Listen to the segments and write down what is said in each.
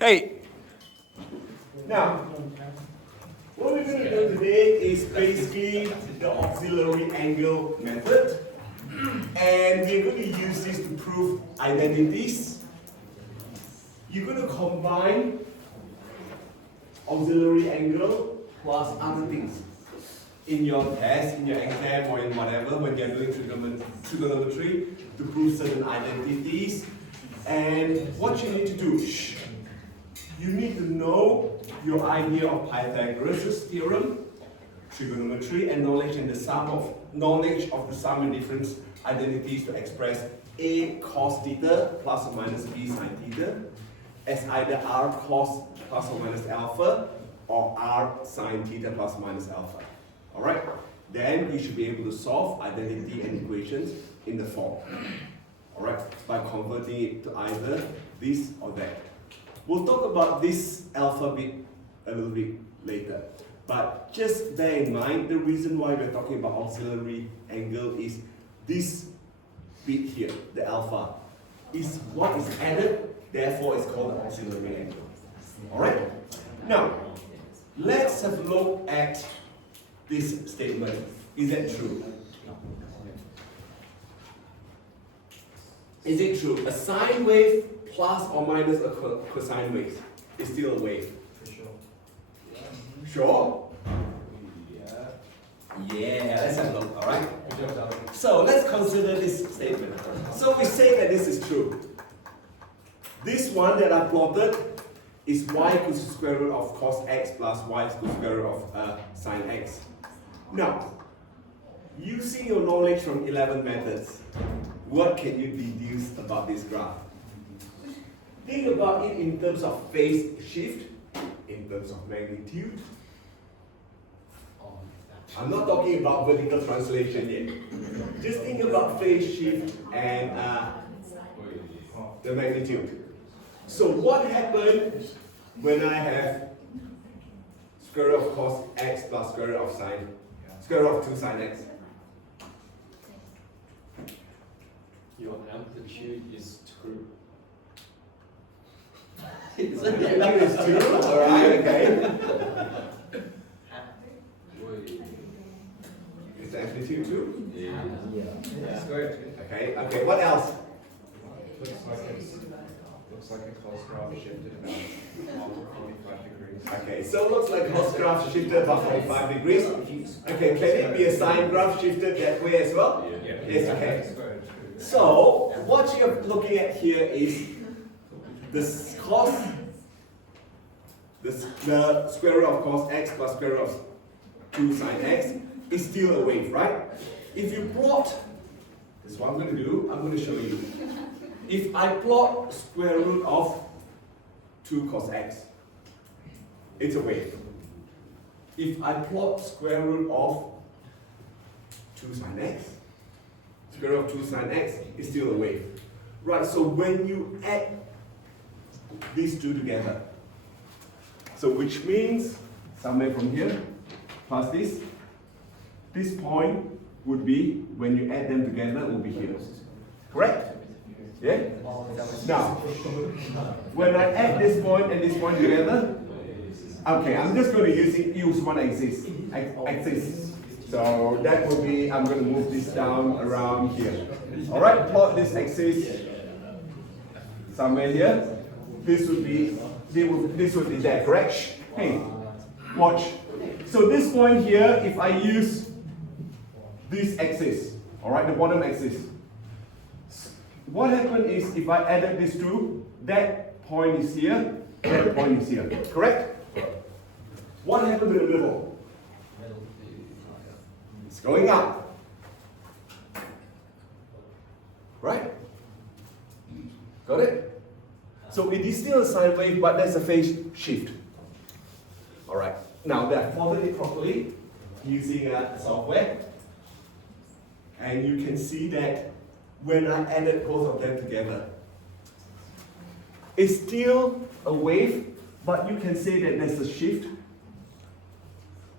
Hey! Now, what we're going to do today is basically the auxiliary angle method. And we're going to use this to prove identities. You're going to combine auxiliary angle plus other things in your test, in your exam, or in whatever, when you're doing trigonometry to prove certain identities. And what you need to do, you need to know your idea of Pythagoras' theorem, trigonometry, and knowledge of the sum and difference identities to express A cos theta plus or minus B sin theta as either R cos plus or minus alpha or R sin theta plus or minus alpha. Alright? Then you should be able to solve identity and equations in the form. Alright? By converting it to either this or that. We'll talk about this alphabet a little bit later. But just bear in mind, the reason why we're talking about auxiliary angle is this bit here, the alpha, is what is added, therefore it's called the auxiliary angle. Alright? Now, let's have a look at this statement. Is that true? Is it true? A sine wave plus or minus a cosine wave is still a wave. Sure? Yeah, let's have a look, alright? So let's consider this statement. So we say that this is true. This one that I plotted is y equals the square root of cos x plus y equals the square root of sin x. Now, using your knowledge from 11 methods, what can you deduce about this graph? Think about it in terms of phase shift, in terms of magnitude. I'm not talking about vertical translation yet. Just think about phase shift and the magnitude. So what happens when I have square root of cos x plus square root of square root of 2 sin x? Your amplitude is 2. Amplitude is 2, alright, okay. Is the amplitude 2? Yeah. Okay, what else? Looks like a cos graph shifted about 45 degrees. Okay, so it looks like a cos graph shifted about 45 degrees. Okay, can it be a sine graph shifted that way as well? Yeah. Yes, okay. So, what you're looking at here is the cos, the square root of cos x plus square root of 2 sin x is still a wave, right? If you plot, this is what I'm going to do, I'm going to show you. If I plot square root of 2 cos x, it's a wave. If I plot square root of 2 sin x, square root of 2 sin x is still a wave. Right, so when you add these two together, so which means somewhere from here, plus this point would be, when you add them together, will be here. Correct? Yeah? Now, when I add this point and this point together, okay, I'm just going to use one axis. So that will be, I'm going to move this down around here. Alright, plot this axis somewhere here. This would be there, correct? Hey, watch. So this point here, if I use this axis, alright, the bottom axis, what happened is if I added these two, that point is here, that point is here, correct? What happened to the middle? It's going up. Right? Got it? So it is still a sine wave, but there's a phase shift. Alright. Now that I've plotted it properly using software, and you can see that when I added both of them together, it's still a wave, but you can say that there's a shift,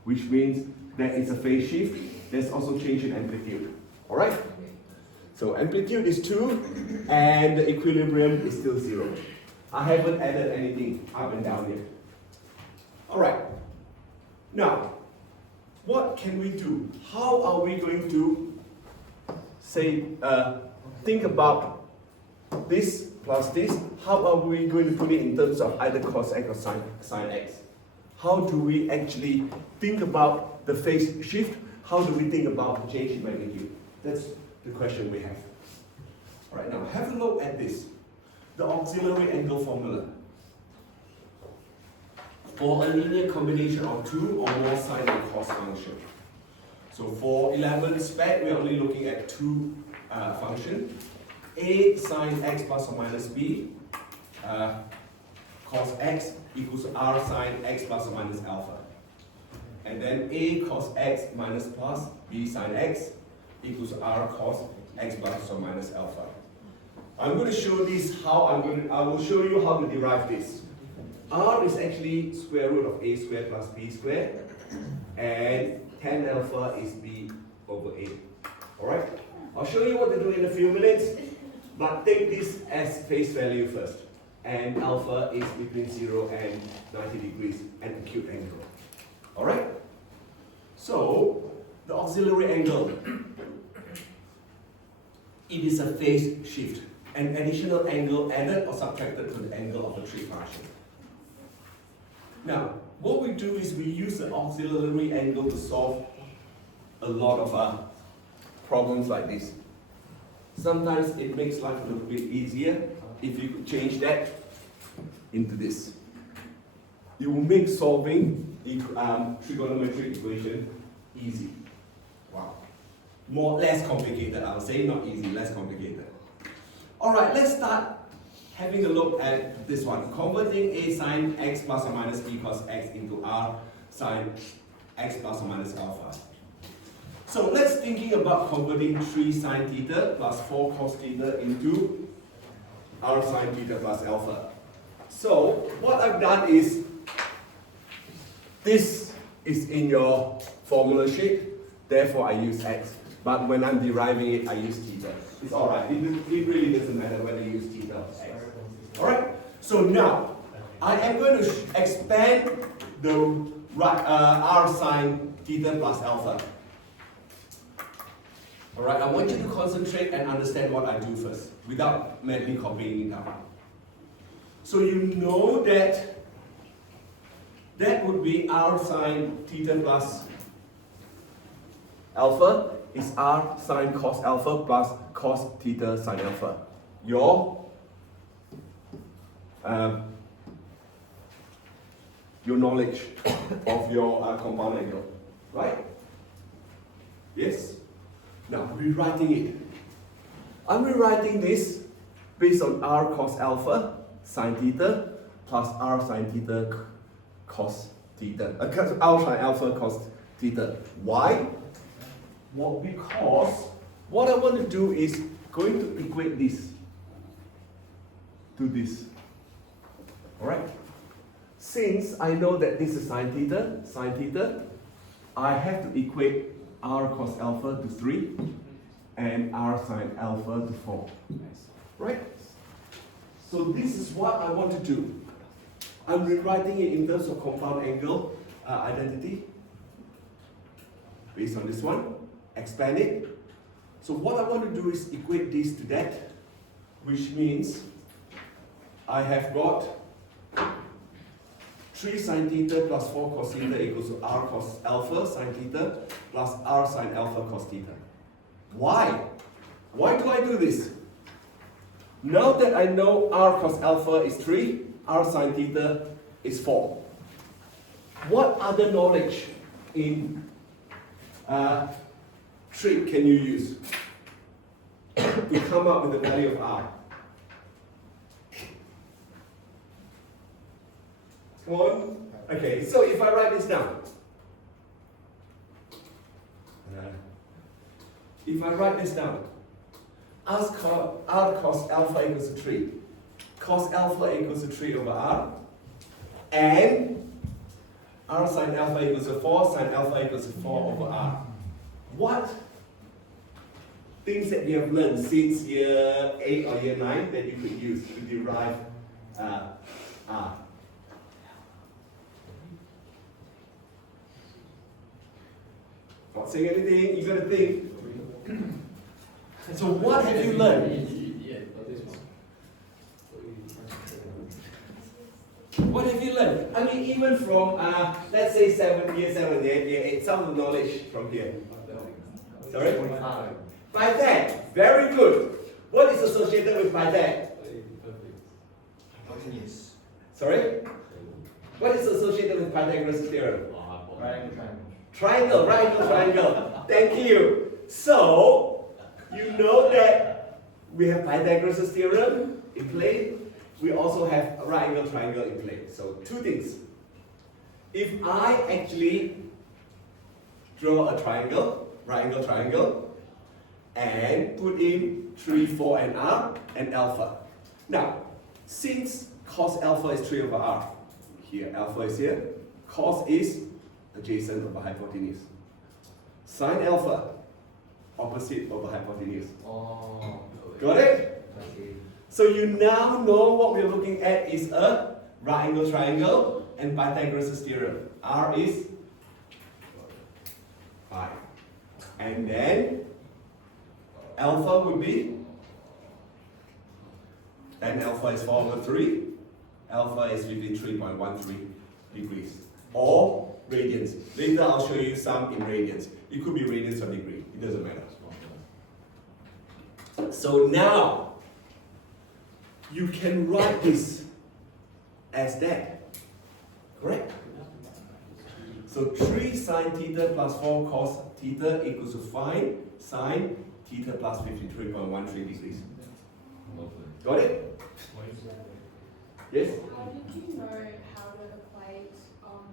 which means that it's a phase shift. There's also change in amplitude. Alright? So amplitude is 2, and the equilibrium is still 0. I haven't added anything up and down yet. Alright. Now, what can we do? How are we going to say, think about this plus this? How are we going to put it in terms of either cos x or sin x? How do we actually think about the phase shift? How do we think about the change in magnitude? That's the question we have. Alright, now have a look at this. The auxiliary angle formula. For a linear combination of two or more sine and cos function. So for 11 spec, we're only looking at two functions. A sine x plus or minus b cos x equals r sine x plus or minus alpha. And then A cos x minus plus B sine x equals R cos x plus or minus alpha. I'm going to show this how I will show you how to derive this. R is actually square root of A squared plus B squared, and tan alpha is B over A. Alright? I'll show you what to do in a few minutes, but take this as face value first. And alpha is between 0 and 90 degrees, an acute angle. Alright? So, the auxiliary angle, it is a phase shift, an additional angle added or subtracted to the angle of the tree function. Now, what we do is we use the auxiliary angle to solve a lot of problems like this. Sometimes it makes life a little bit easier if you could change that into this. It will make solving trigonometric equation easy. Wow. Less complicated, I would say, not easy, less complicated. Alright, let's start having a look at this one. Converting A sine x plus or minus B cos x into R sine x plus or minus alpha. So let's thinking about converting 3 sine theta plus 4 cos theta into R sine theta plus alpha. So what I've done is, this is in your formula sheet, therefore I use x. But when I'm deriving it, I use theta. It's alright, it really doesn't matter whether you use theta or x. Alright, so now, I am going to expand the r sine theta plus alpha. Alright, I want you to concentrate and understand what I do first, without madly copying it down. So you know that that would be r sine theta plus alpha is r sine cos alpha plus cos theta sine alpha. Your knowledge of your compound angle, right? Yes? Now, rewriting it. I'm rewriting this based on r cos alpha sine theta plus r sine theta cos theta. R sine alpha cos theta. Why? Well, because what I want to do is going to equate this to this. Alright? Since I know that this is sine theta, I have to equate r cos alpha to 3 and r sine alpha to 4. Right? So this is what I want to do. I'm rewriting it in terms of compound angle identity based on this one. Expand it. So what I want to do is equate this to that, which means I have got 3 sine theta plus 4 cos theta equals to r cos alpha sine theta plus r sine alpha cos theta. Why? Why do I do this? Now that I know r cos alpha is 3, r sine theta is 4. What other knowledge in trig can you use to come up with the value of r? Come on. Okay, so if I write this down, r cos alpha equals to 3, cos alpha equals to 3 over r, and r sine alpha equals to 4, sine alpha equals to 4 over r. What things that you have learned since year 8 or year 9 that you could use to derive R. Not saying anything, you gotta think. So what have you learned? Yeah, but this one. What have you learned? I mean, even from, let's say 7 year 8, some of the knowledge from here. Sorry? By that, very good. What is associated with by that? Hypotenuse. Sorry? What is associated with Pythagoras' theorem? Triangle, triangle. Triangle, triangle. Thank you. So, you know that we have Pythagoras' theorem in play. We also have a right angle triangle in play. So, two things. If I actually draw a triangle, right angle triangle, and put in 3, 4, and R, and alpha. Now, since cos alpha is 3 over R, here, alpha is here, cos is adjacent over hypotenuse. Sin alpha, opposite over hypotenuse. Oh. Got it? Okay. So you now know what we're looking at is a right angle triangle and Pythagoras' theorem. R is 5. And then alpha would be, and alpha is 4 over 3. Alpha is 53.13 degrees. Or radians. Later I'll show you some in radians. It could be radians or degree. It doesn't matter. So now, you can write this as that. Correct? So 3 sine theta plus 4 cos theta equals to 5 sine theta plus 53.13 degrees. Got it? Yes? How did you know how to equate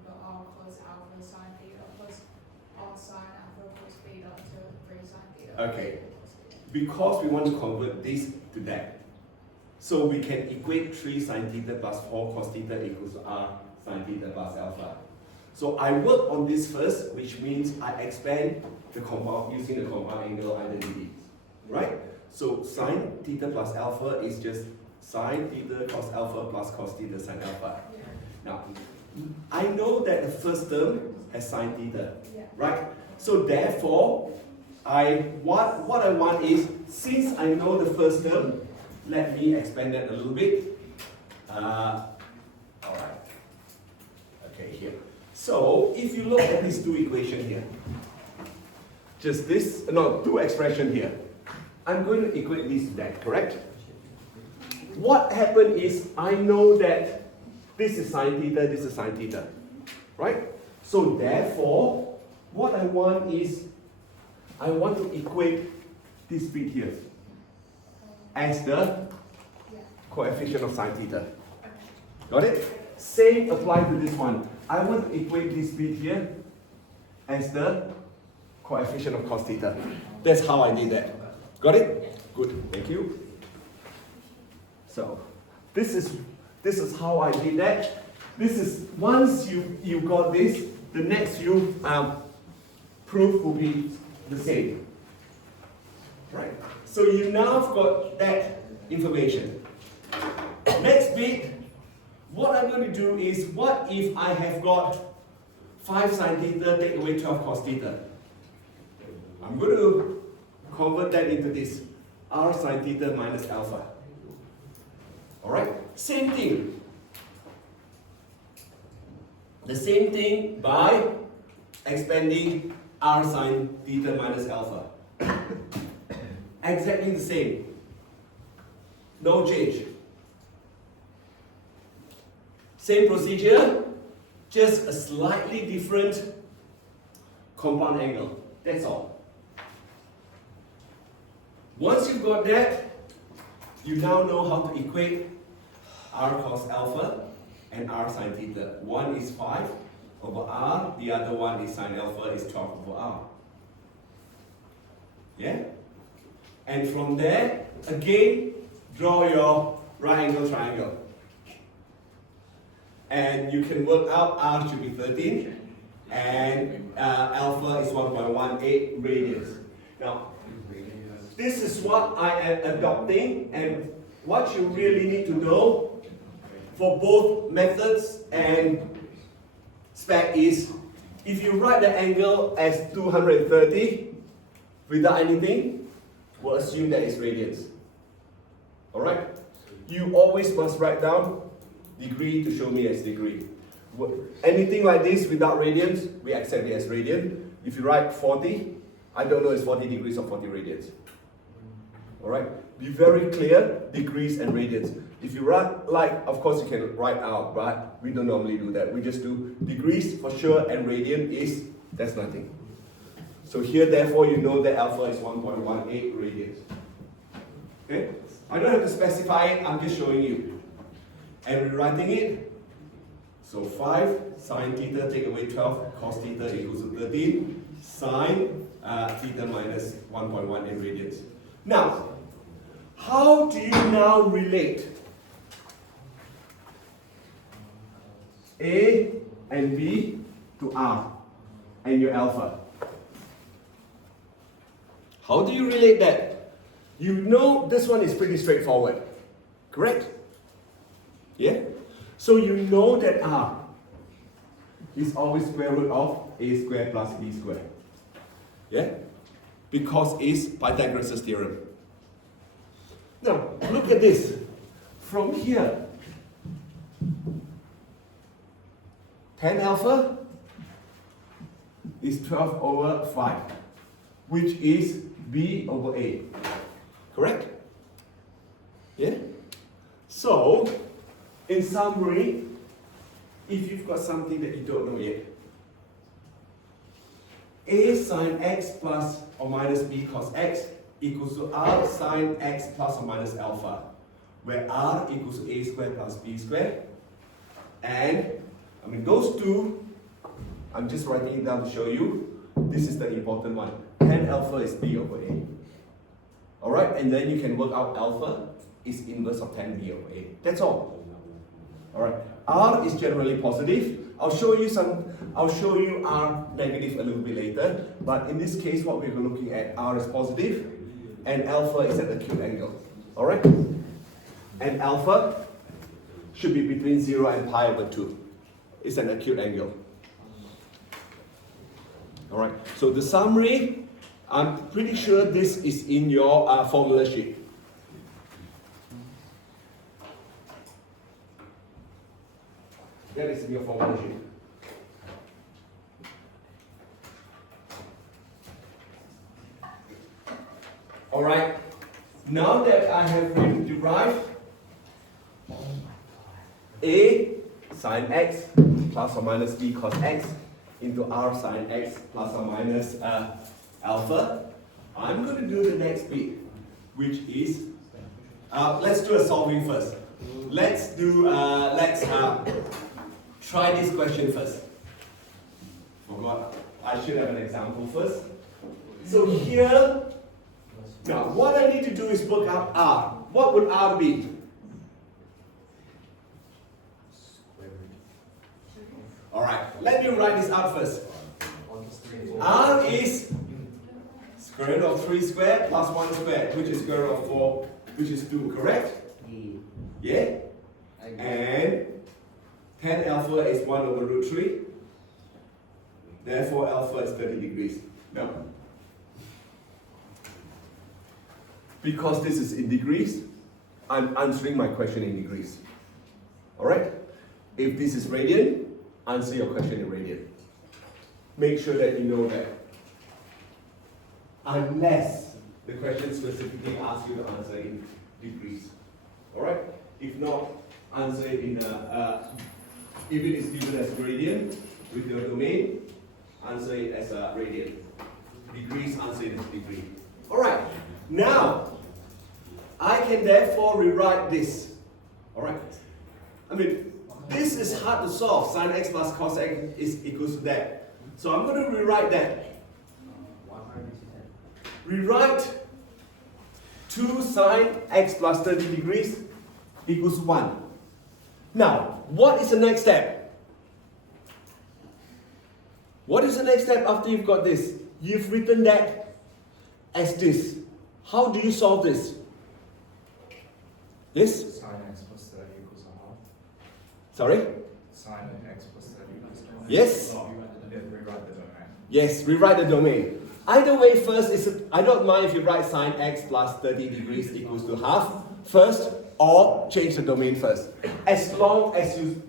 the R cos alpha sine theta plus R sine alpha cos beta to 3 sine theta? Okay. Because we want to convert this to that. So we can equate 3 sine theta plus 4 cos theta equals to R sine theta plus alpha. So I work on this first, which means I expand the compound using the compound angle identity. Right? So sine theta plus alpha is just sine theta cos alpha plus cos theta sine alpha. Yeah. Now, I know that the first term has sine theta, Yeah. right? So therefore, what I want is, since I know the first term, let me expand that a little bit. Alright. Okay, here. So, if you look at these two equations here, just this, no, two expressions here. I'm going to equate this to that, correct? What happened is, I know that this is sine theta, this is sine theta, right? So therefore, what I want is, I want to equate this bit here as the Yeah. coefficient of sine theta. Okay. Got it? Same apply to this one. I want to equate this bit here as the coefficient of cos theta. That's how I did that. Got it? Good. Thank you. So this is how I did that. This is once you got this, the next proof will be the same. Right? So you now have got that information. Next bit, what I'm going to do is, what if I have got 5 sine theta take away 12 cos theta? I'm going to convert that into this, r sine theta minus alpha. Alright? Same thing. The same thing by expanding r sine theta minus alpha. Exactly the same. No change. Same procedure, just a slightly different compound angle. That's all. Once you've got that, you now know how to equate r cos alpha and r sine theta. One is 5 over r, the other one is sine alpha is 12 over r. Yeah? And from there, again, draw your right angle triangle. And you can work out r should be 13 and alpha is 1.18 radians. Now, this is what I am adopting, and what you really need to know for both methods and spec is, if you write the angle as 230 without anything, we'll assume that it's radians. Alright? You always must write down degree to show me as degree. Anything like this without radians, we accept it as radian. If you write 40, I don't know it's 40 degrees or 40 radians. Alright? Be very clear, degrees and radians. If you write like, of course you can write out, but we don't normally do that. We just do degrees for sure and radian is, that's nothing. So here therefore you know that alpha is 1.18 radians. Okay? I don't have to specify it, I'm just showing you. And rewriting it, so 5 sine theta take away 12 cos theta equals to 13 sine theta minus 1.18 radians. Now, how do you now relate A and B to R and your alpha? How do you relate that? You know this one is pretty straightforward, correct? Yeah? So you know that R is always square root of A squared plus B squared. Yeah? Because it's Pythagoras' theorem. Now, look at this. From here, tan alpha is 12 over 5, which is B over A. Correct? Yeah? So, in summary, if you've got something that you don't know yet, A sine x plus or minus B cos x equals to R sine x plus or minus alpha, where R equals to A squared plus B squared. And, I mean, those two, I'm just writing it down to show you, this is the important one. Tan alpha is B over A. Alright, and then you can work out alpha is inverse of tan B over A. That's all. Alright, R is generally positive. I'll show you R negative a little bit later, but in this case what we're looking at, R is positive and alpha is at acute angle. Alright? And alpha should be between 0 and pi over 2. It's an acute angle. Alright, so the summary, I'm pretty sure this is in your formula sheet. That is in your formula sheet. Alright, now that I have derived A sine x plus or minus B cos x into R sine x plus or minus alpha, I'm going to do the next bit, which is, let's do a solving first. Let's try this question first. Forgot, I should have an example first. So here, now what I need to do is work out R. What would R be? Alright, let me write this out first. R is square root of 3 squared plus 1 squared, which is square root of 4, which is 2, correct? Yeah? And tan alpha is 1 over root 3. Therefore, alpha is 30 degrees. Now, because this is in degrees, I'm answering my question in degrees. Alright? If this is radian, answer your question in radian. Make sure that you know that. Unless the question specifically asks you to answer in degrees. Alright? If not, answer it in if it is given as radian with your domain, answer it as a radian. Degrees, answer it as degree. Alright, now I can therefore rewrite this. Alright? I mean, this is hard to solve. Sin x plus cos x is equals to that. So I'm going to rewrite that. Rewrite 2 sine x plus 30 degrees equals 1. Now, what is the next step? What is the next step after you've got this? You've written that as this. How do you solve this? This? Sin x plus 30 equals a half. Sorry? Sine of x plus 30 plus 20. Yes? Then rewrite the domain. Yes, rewrite the domain. Either way, first, I don't mind if you write sine x plus 30 degrees equals to half first, or change the domain first. As long as you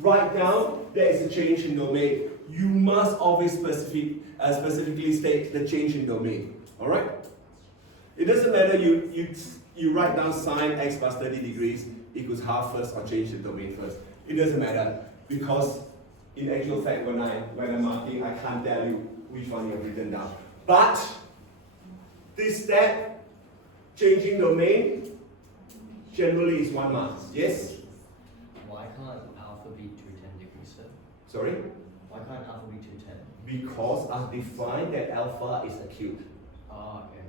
write down there is a change in domain, you must always specifically state the change in domain. Alright? It doesn't matter you write down sine x plus 30 degrees equals half first or change the domain first. It doesn't matter because in actual fact when I'm marking I can't tell you which one you've written down. But this step, changing domain, generally is 1 mark. Yes? Why can't alpha be 210 degrees, sir? Sorry? Why can't alpha be 210? Because I've defined that alpha is acute. Oh, okay.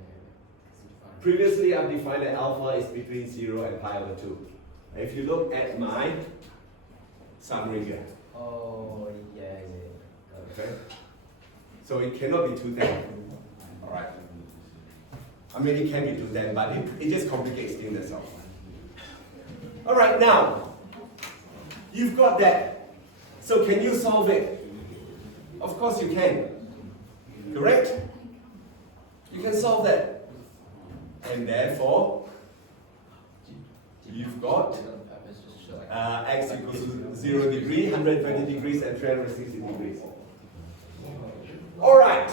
It's defined. Previously I've defined that alpha is between 0 and pi over 2. If you look at my summary here, Oh, yeah. okay? So it cannot be 210. Alright. I mean it can be 210, but it just complicates things, that's all. Alright, now, you've got that. So can you solve it? Of course you can. Correct? You can solve that. And therefore, you've got x equals to 0 degree, 120 degrees, and 360 degrees. Alright.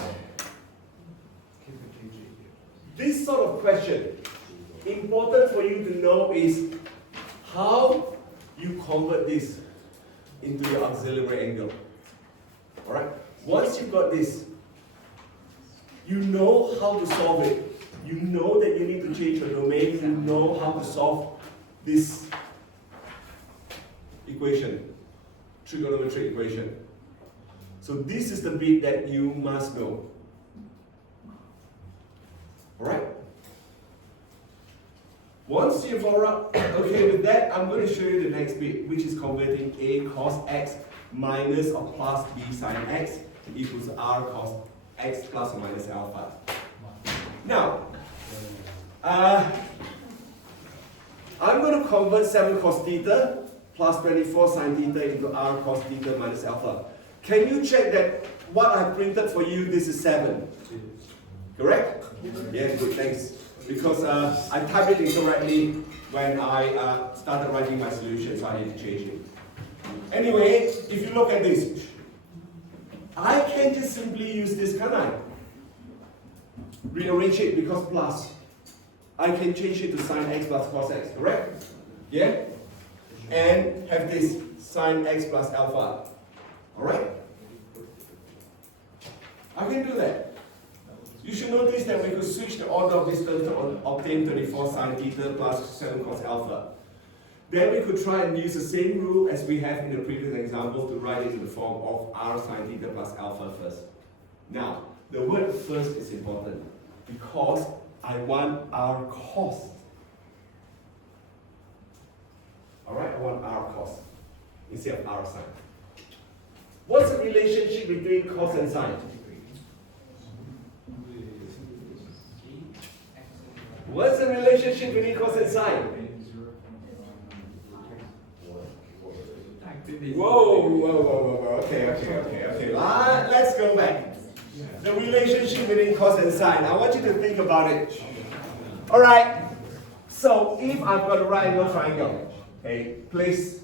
This sort of question, important for you to know is how you convert this into your auxiliary angle. Alright? Once you've got this, you know how to solve it. You know that you need to change the domain. You know how to solve this equation, trigonometric equation. So this is the bit that you must know. Alright? Once you've okay with that, I'm going to show you the next bit, which is converting a cos x minus or plus b sine x equals r cos x plus or minus alpha. Now, I'm going to convert 7 cos theta plus 24 sine theta into r cos theta minus alpha. Can you check that what I printed for you, this is 7? Correct? Yeah, good, thanks. Because I typed it incorrectly when I started writing my solution, so I need to change it. Anyway, if you look at this, I can just simply use this, can't I? Rearrange it because plus. I can change it to sine x plus cos x, correct? Yeah? And have this sine x plus alpha. Alright? I can do that. You should notice that we could switch the order of this term to obtain 24 sine theta plus 7 cos alpha. Then we could try and use the same rule as we have in the previous example to write it in the form of r sine theta plus alpha first. Now, the word first is important because I want r cos. Alright, I want r cos instead of r sine. What's the relationship between cos and sine? What's the relationship between cos and sine? Whoa. Okay. Let's go back. The relationship between cos and sine. I want you to think about it. Alright. So if I've got a right angle triangle, okay, please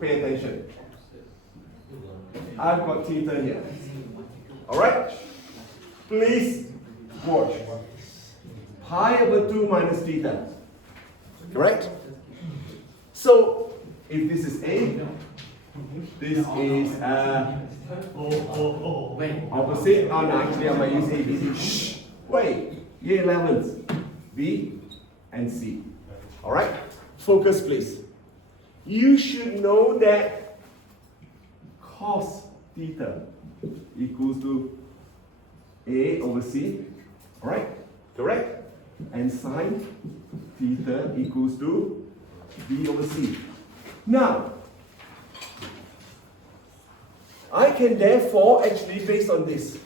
pay attention. I've got theta here. Alright? Please watch. Pi over 2 minus theta. Correct? So, if this is A, this is opposite. Oh no, actually I might use A, B, C. Shh! Wait! Year 11s. B and C. Alright? Focus please. You should know that cos theta equals to A over C. Alright? Correct? And sine theta equals to B over C. Now, I can therefore actually, based on this,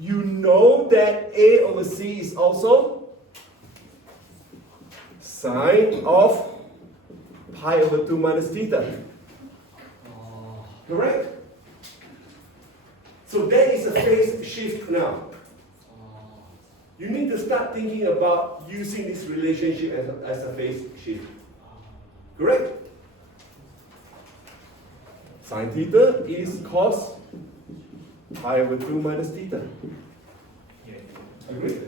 you know that A over C is also sine of pi over 2 minus theta. Correct? So there is a phase shift now. You need to start thinking about using this relationship as a phase shift. Correct? Sine theta is cos pi over 2 minus theta. Agreed?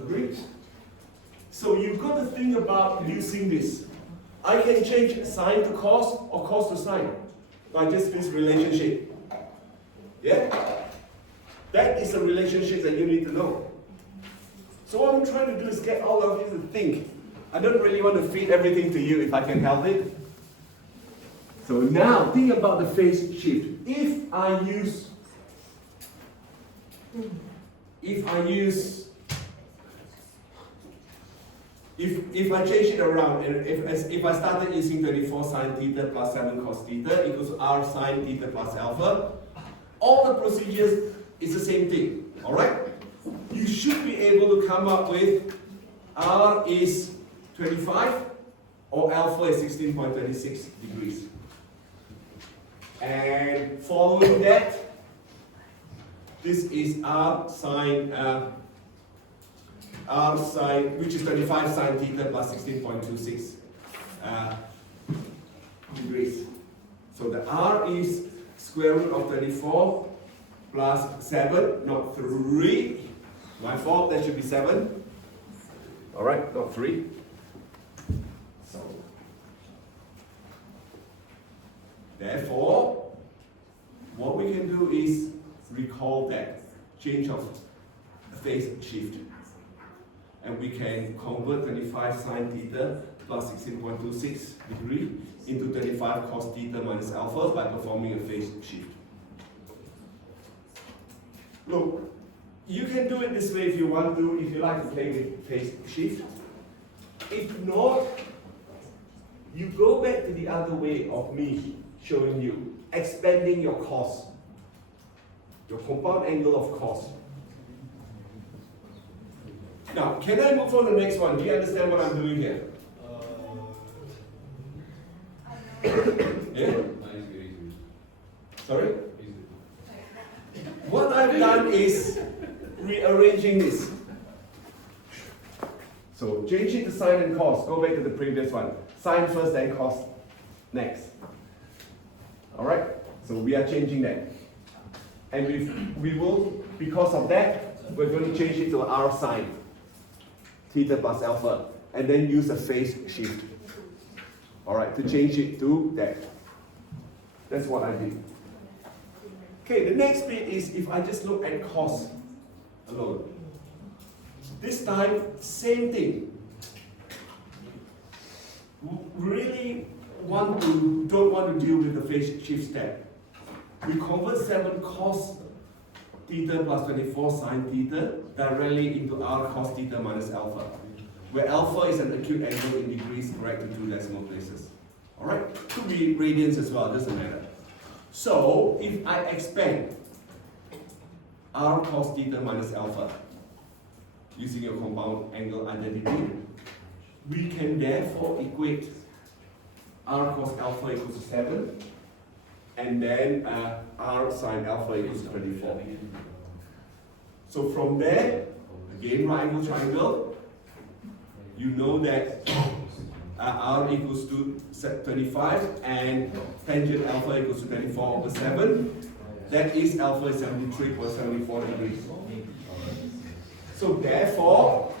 Agreed? So you've got to think about using this. I can change sine to cos or cos to sine by just this relationship. Yeah? That is a relationship that you need to know. So what I'm trying to do is get all of you to think. I don't really want to feed everything to you if I can help it. So now think about the phase shift. If I change it around, and if I started using 24 sine theta plus 7 cos theta equals r sine theta plus alpha, all the procedures is the same thing. Alright? You should be able to come up with r is 25 or alpha is 16.36 degrees. And following that, this is r sine, which is 25 sine theta plus 16.26 degrees. So the r is square root of 34 plus 7, not 3. My fault, that should be 7. Alright, not 3. So, therefore, what we can do is recall that change of phase shift. And we can convert 25 sine theta plus 16.26 degree into 25 cos theta minus alpha by performing a phase shift. Look, you can do it this way if you want to, if you like to play with phase shift. If not, you go back to the other way of me showing you, expanding your cos, your compound angle of cos. Now, can I move on to the next one? Do you understand what I'm doing here? Yeah? Sorry? What I've done is rearranging this. So changing the sine and cos. Go back to the previous one. Sine first, then cos next. Alright? So we are changing that. And we will, because of that, we're going to change it to r sine theta plus alpha. And then use a phase shift. Alright, to change it to that. That's what I did. Okay, the next bit is if I just look at cos alone. This time, same thing. Really don't want to deal with the phase shift step. We convert 7 cos theta plus 24 sine theta directly into r cos theta minus alpha, where alpha is an acute angle in degrees correct to 2 decimal places. Alright? Could be radians as well, doesn't matter. So, if I expand r cos theta minus alpha using your compound angle identity, we can therefore equate r cos alpha equals to 7 and then r sine alpha equals to 24. So from there, again right angle triangle, you know that r equals to 25 and tangent alpha equals to 24 over 7. That is alpha is 73.74 degrees. So therefore,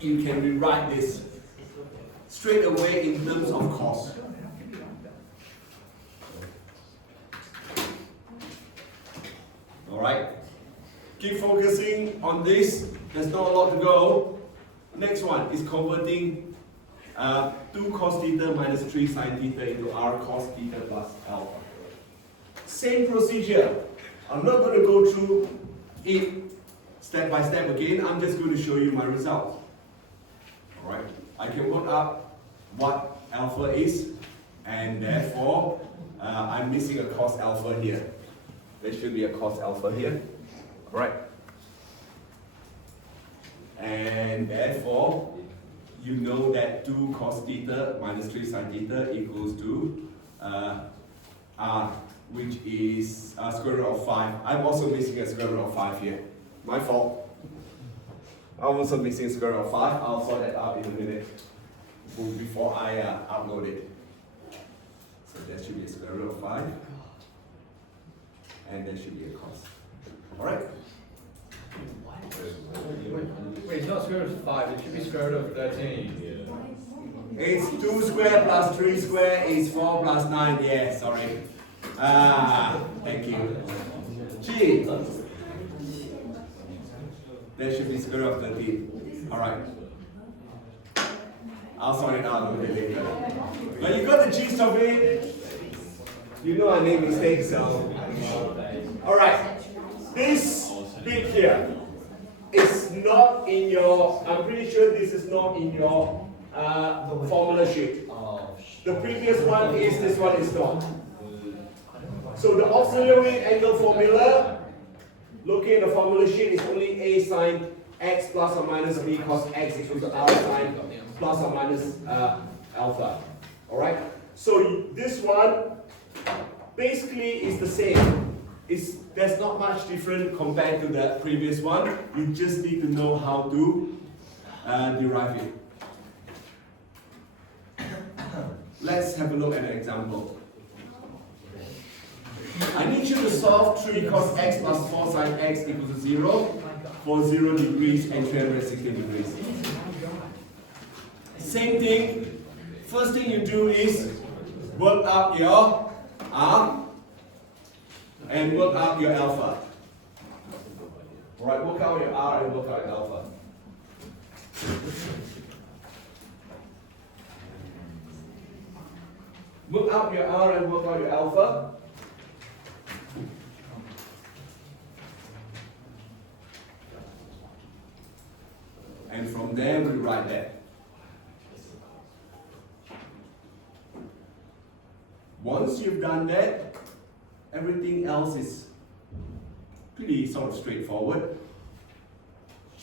you can rewrite this straight away in terms of cos. Alright? Keep focusing on this. There's not a lot to go. Next one is converting 2 cos theta minus 3 sine theta into r cos theta plus alpha. Same procedure. I'm not going to go through it step by step again. I'm just going to show you my result. Alright? I can put up what alpha is, and therefore I'm missing a cos alpha here. There should be a cos alpha here. Alright? And therefore, you know that 2 cos theta minus 3 sin theta equals to r, which is square root of 5. I'm also missing a square root of 5 here. My fault. I'm also missing square root of 5. I'll sort that out in a minute before I upload it. So there should be a square root of 5. And there should be a cos. Alright? Wait, it's not square root of 5, it should be square root of 13. It's 2 square plus 3 square is 4 plus 9. Yeah, sorry. Thank you. G. There should be square root of 13. Alright. I'll sort it out a bit later. But you got the gist of it. You know I made mistakes, so. Alright. This bit here is not in your, I'm pretty sure this is not in your formula sheet. The previous one is, this one is not. So the auxiliary angle formula, looking at the formula sheet, is only a sine x plus or minus b cos x equals to r sine plus or minus alpha. Alright? So this one basically is the same. There's not much different compared to the previous one. You just need to know how to derive it. Let's have a look at an example. I need you to solve 3 cos x plus 4 sin x equals to 0 for 0 degrees and 360 degrees. Same thing. First thing you do is work out your r and work out your alpha. Alright, work out your r and work out your alpha. Work out your r and work out your alpha. And from there we write that. Once you've done that, everything else is pretty sort of straightforward.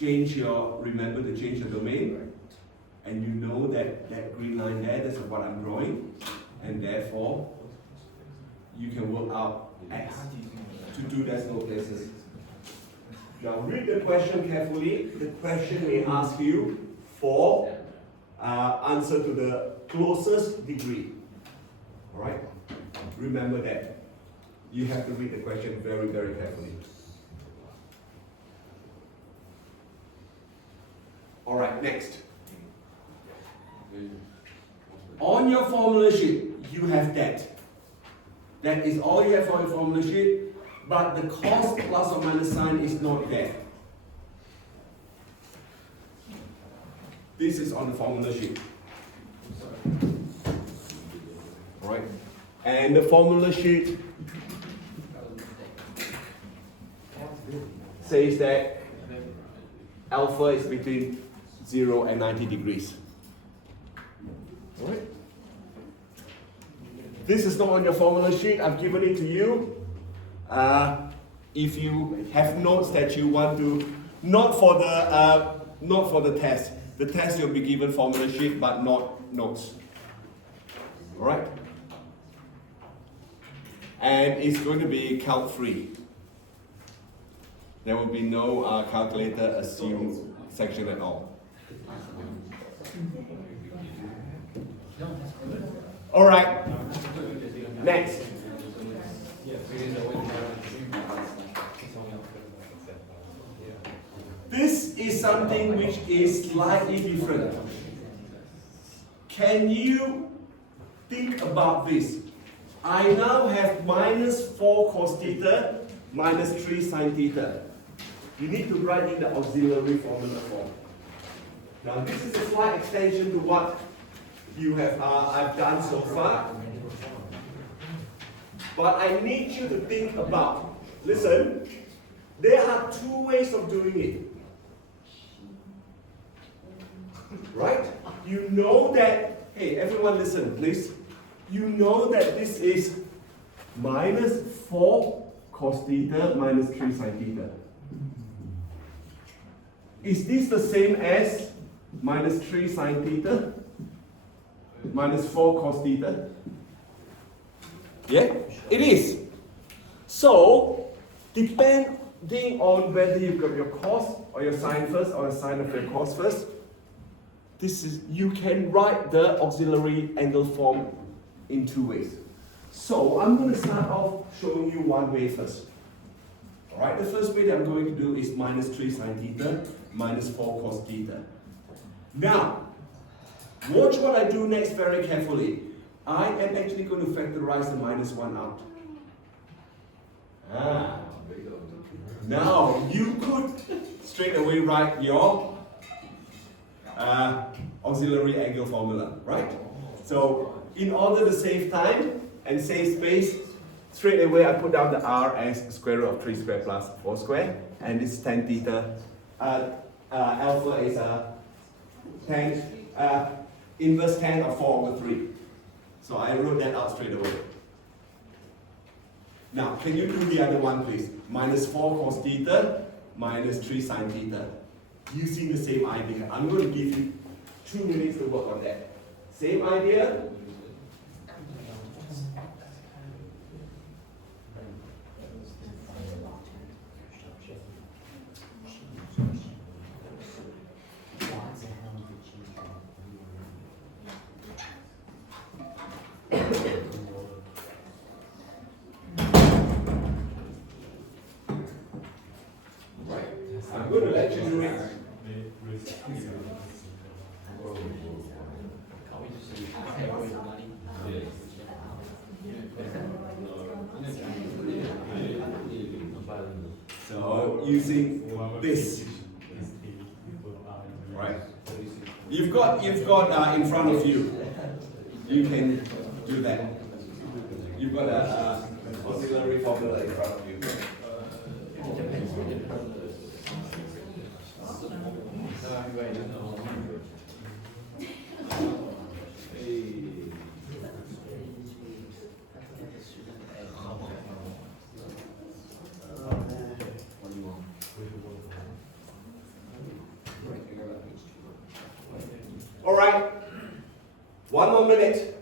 Remember to change your domain. And you know that that green line there, that's what I'm drawing. And therefore, you can work out x. To do decimal places. Now read the question carefully. The question may ask you for answer to the closest degree. Alright? Remember that. You have to read the question very, very carefully. Alright, next. On your formula sheet, you have that. That is all you have for your formula sheet, but the cos plus or minus sign is not there. This is on the formula sheet. Alright? And the formula sheet says that alpha is between 0 and 90 degrees. Alright? This is not on your formula sheet, I've given it to you. If you have notes that you want to, not for the test. The test you'll be given formula sheet, but not notes. Alright? And it's going to be count free. There will be no calculator assumed section at all. Alright, next. This is something which is slightly different. Can you think about this? I now have minus 4 cos theta minus 3 sin theta. You need to write in the auxiliary formula form. Now this is a slight extension to what you have I've done so far. But I need you to think about, listen, there are 2 ways of doing it. Right? You know that, hey everyone listen please. You know that this is minus 4 cos theta minus 3 sin theta. Is this the same as minus 3 sine theta minus 4 cos theta? Yeah, it is. So, depending on whether you've got your cos or your sine first or your sine of your cos first, you can write the auxiliary angle form in two ways. So I'm going to start off showing you one way first. Alright, the first way that I'm going to do is minus 3 sine theta minus 4 cos theta. Now, watch what I do next very carefully. I am actually going to factorize the minus 1 out. Now, you could straight away write your auxiliary angle formula, right? So, in order to save time and save space, straight away I put down the r as square root of 3 squared plus 4 squared, and this tan theta, alpha is inverse tan of 4 over 3. So I wrote that out straight away. Now, can you do the other one, please? Minus 4 cos theta minus 3 sine theta. Using the same idea. I'm going to give you 2 minutes to work on that. Same idea. I'm going to let you do it. So using this, right? You've got in front of you. You can do that. You've got a auxiliary formula in front of you. All right, 1 more minute.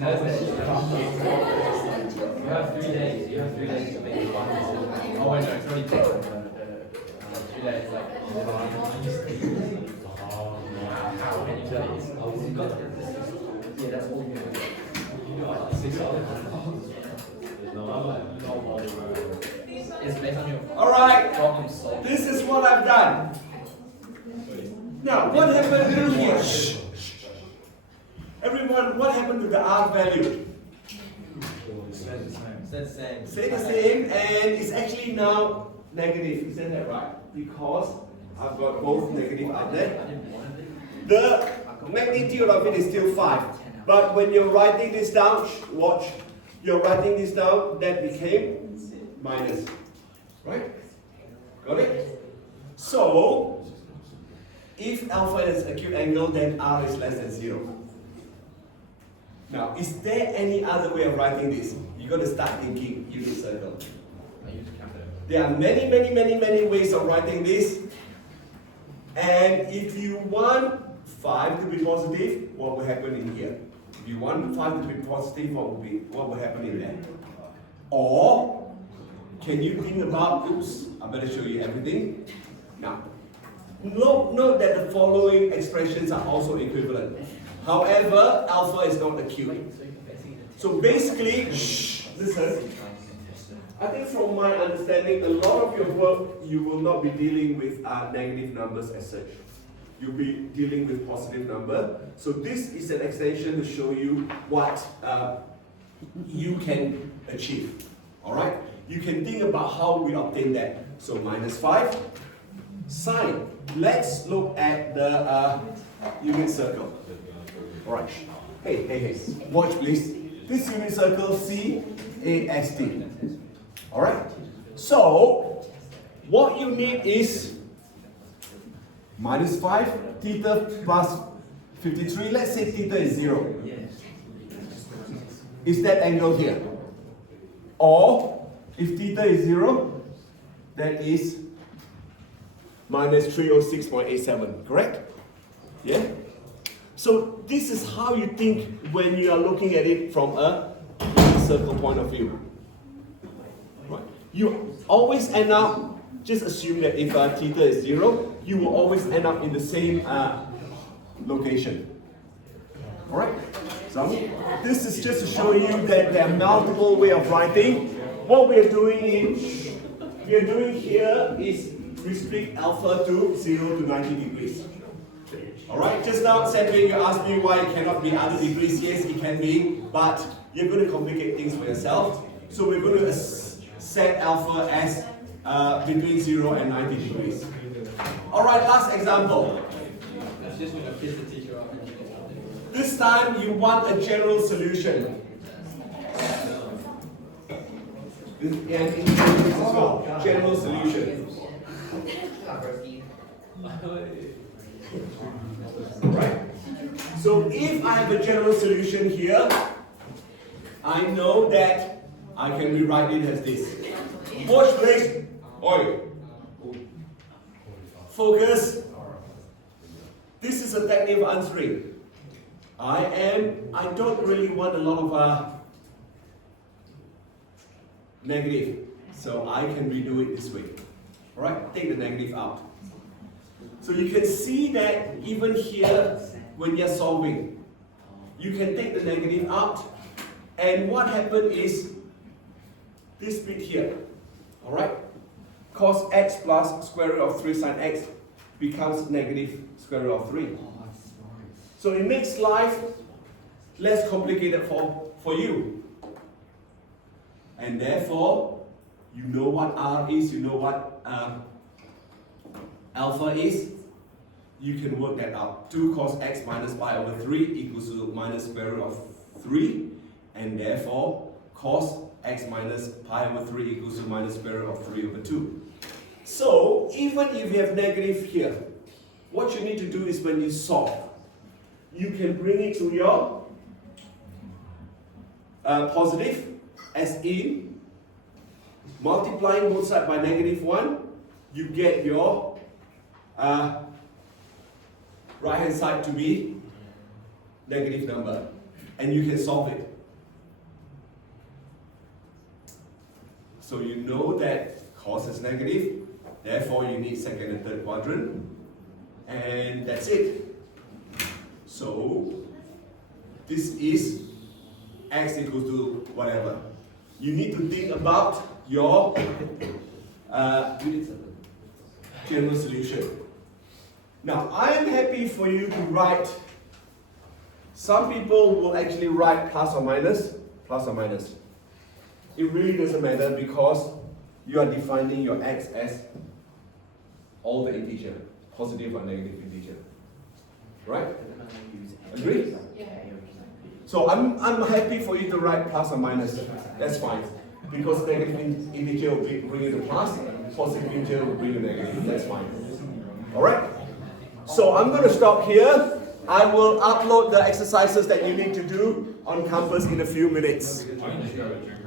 You have 3 days. You have 3 days to make it one. Oh wait, no, it's already taken. 3 days. How many days? Oh, you got this. Yeah, that's all you got. You got 6 hours. It's based on your problem solved. This is what I've done. Now, what happened to here? Everyone, what happened to the R value? Stay the same, and it's actually now negative. Isn't that right? Because I've got both negative out there. The magnitude of it is still 5. But when you're writing this down, watch, you're writing this down, that became minus. Right? Got it? So, if alpha is acute angle, then R is less than 0. Now, is there any other way of writing this? You got to start thinking unit circle. There are many ways of writing this. And if you want 5 to be positive, what will happen in here? If you want 5 to be positive, what will happen in there? Or can you think about, oops, I better show you everything. Now, note that the following expressions are also equivalent. However, alpha is not acute. So basically, listen, I think from my understanding, a lot of your work, you will not be dealing with negative numbers as such. You'll be dealing with positive number. So this is an extension to show you what you can achieve. Alright? You can think about how we obtain that. So minus 5, sine. Let's look at the unit circle. Alright. Hey. Watch please. This unit circle CAST. Alright? So, what you need is minus 5, theta plus 53. Let's say theta is 0. Is that angle here? Or if theta is 0, that is minus 306.87, correct? Yeah? So this is how you think when you are looking at it from a circle point of view. Right? You always end up, just assume that if theta is 0, you will always end up in the same location. Alright? So this is just to show you that there are multiple ways of writing. What we are doing here is restrict alpha to 0 to 90 degrees. Alright, just now Sandway, you asked me why it cannot be other degrees. Yes, it can be, but you're going to complicate things for yourself. So we're going to set alpha as between 0 and 90 degrees. Alright, last example. This time you want a general solution. And in this as well, general solution. Right? So if I have a general solution here, I know that I can rewrite it as this. Watch please. Oi. Focus. This is a technique of answering. I don't really want a lot of negative. So I can redo it this way. Alright, take the negative out. So you can see that even here, when you're solving, you can take the negative out. And what happened is this bit here. Alright? Cos x plus square root of 3 sine x becomes negative square root of 3. So it makes life less complicated for you. And therefore, you know what R is, you know what alpha is. You can work that out. 2 cos x minus pi over 3 equals to minus square root of 3. And therefore, cos x minus pi over 3 equals to minus square root of 3 over 2. So, even if you have negative here, what you need to do is when you solve, you can bring it to your positive, as in multiplying both sides by negative 1, you get your right hand side to be negative number, and you can solve it. So you know that cos is negative, therefore you need second and third quadrant, and that's it. So this is x equals to whatever. You need to think about your general solution. Now I am happy for you to write. Some people will actually write plus or minus, plus or minus. It really doesn't matter because you are defining your x as all the integer, positive or negative integer. Right? Agree? Yeah. So I'm happy for you to write plus or minus. That's fine. Because negative integer will bring you to plus, positive integer will bring you negative. That's fine. Alright? So I'm going to stop here. I will upload the exercises that you need to do on campus in a few minutes.